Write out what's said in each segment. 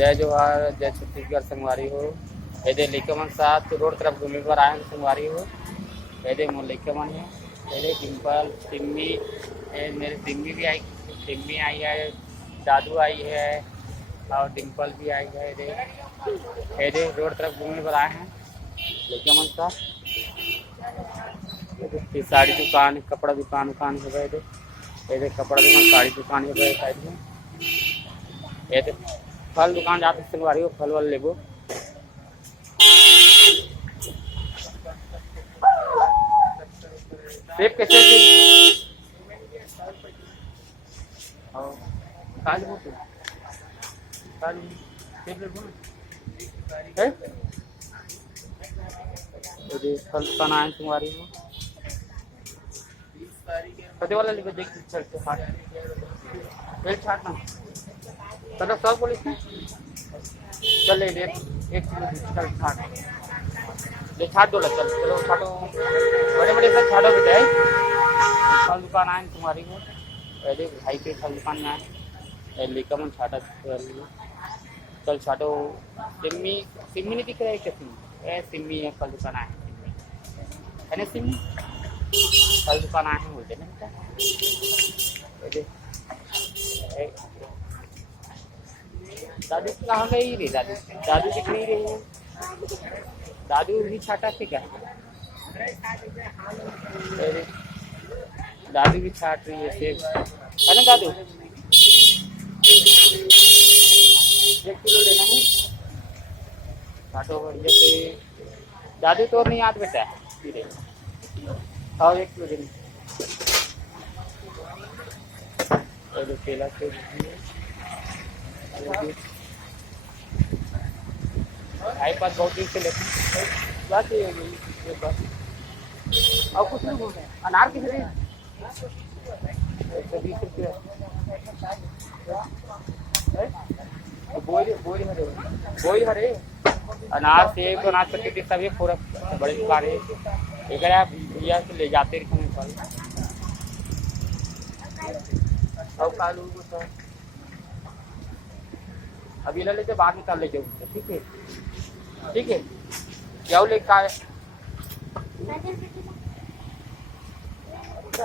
जय जोहार, जय छत्तीसगढ़ संगवारी हो। ये लेके मन साथ रोड तरफ घूमे पर आए संगवारी हो। ये मोर लेके मन है, ये डिम्पल सिम्मी, मेरे सिम्मी भी आई, सिम्मी आई है, दादू आई है और डिम्पल भी आई है। ये रोड तरफ घूमने पर आए हैं लेके मन साथ। साड़ी दुकान, कपड़ा दुकान हो गए, ये कपड़ा दुकान, साड़ी दुकान हो गए साइड में। ये फल दुकान जाते संगवारी हो, फल वाल लेबो। सेब कैसे काज बोलते काज सेब लेबो है। ये फल दुकान आए संगवारी हो, कदे वाला लेके देख चलते हाथ बेल छाटना मतलब सब पुलिस चल ले एक किलो चल छाट ले छाट दो चल चलो छाटो बड़े बड़े सब छाटो बेटा। फल दुकान आए तुम्हारी को पहले भाई के फल दुकान में आए लेकर मन छाटा चल छाटो। सिम्मी सिम्मी नहीं दिख रहा है क्या? सिम्मी है, फल दुकान आए है ना, सिम्मी फल दुकान आए हैं बोलते ना। दादू कहाँ गई रे? दादू दादू दिख नहीं रही है। दादू भी छाटा थे क्या? दादू भी छाट रही है सेब है ना दादू? 1 किलो लेना है छाटो बढ़िया से। दादू तो नहीं याद बेटा धीरे और 1 किलो देना। केला से भाई पास बहुत दिन से लेते बात ये बस और कुछ नहीं बोल रहे। अनार कितने? 120 रुपये। बोई हरे अनार सेब अनाज पत्ती सब एक पूरा बड़े दुकान है। एक भैया से ले जाते रहे फल सब कालू तो अभी ले लेते बाद निकाल ले जाओ। ठीक है ठीक है क्या ले का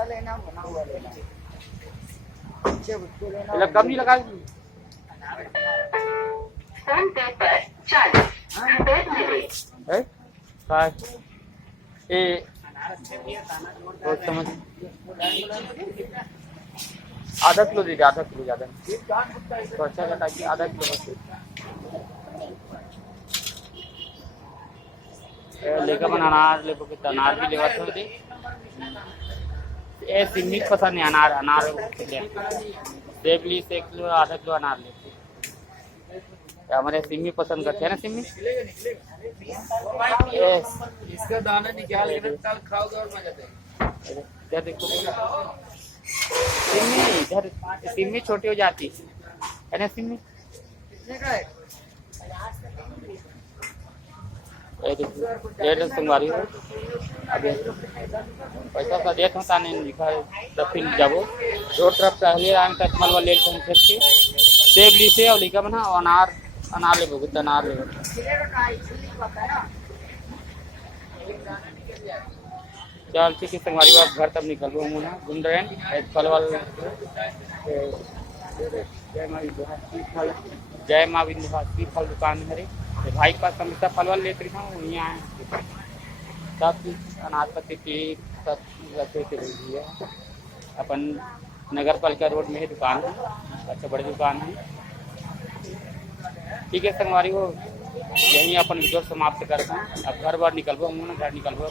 लेना बना हुआ लेना कम नहीं लगा समझ आधा किलो दीजिए, आधा किलो ज़्यादा तो अच्छा कटा आधा किलो बस लेकर मन अनार ले कितना अनार भी लेवा थोड़ी दे। ए सिम्मी पसंद है अनार अनार सेब ली 1 किलो आधा किलो अनार ले। हमारे सिम्मी पसंद करते हैं ना सिम्मी। इसका दाना निकाल के कल खाओगे और मजा देगा। देखो सिम्मी इधर सिम्मी छोटी हो जाती है ना सिम्मी। संगवारी हो अभी पैसा का देख होता नहीं लिखा दफिन जब रोड तरफ पहले आए तक मलवा ले सेब ली से और लिखा बना अनार अनार ले भुगत अनार ले। चल ठीक है संगवारी आप घर तब निकल ना घूम रहे हैं फल वाल। जय माँ विंध्यवासिनी फल दुकान है भाई के पास हमेशा फल वाल लेते रहा हूँ। यहाँ आए सब अनाज पत्ती की सब रखे थे है अपन नगर पालिका रोड में ही दुकान है, अच्छा बड़ी दुकान है। ठीक है संगवारी हो यहीं अपन वीडियो समाप्त करते हैं। अब घर बार निकलबो ना घर निकलबो।